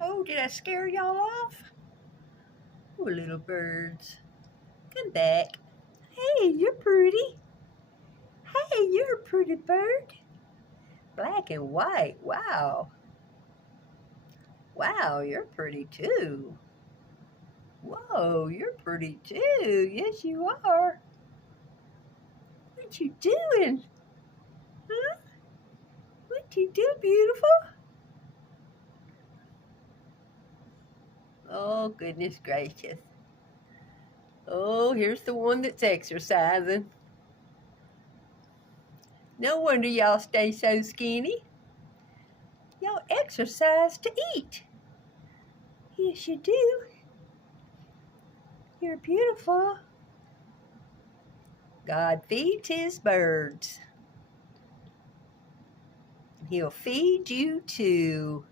Oh, did I scare y'all off? Oh, little birds. Come back. Hey, you're pretty. Hey, you're a pretty bird. Black and white. Wow. Wow, you're pretty too. Whoa, you're pretty too. Yes, you are. What you doing? Huh? What you do, beautiful? Oh, goodness gracious. Oh, here's the one that's exercising. No wonder y'all stay so skinny. Y'all exercise to eat. Yes, you do. You're beautiful. God feeds his birds. He'll feed you too.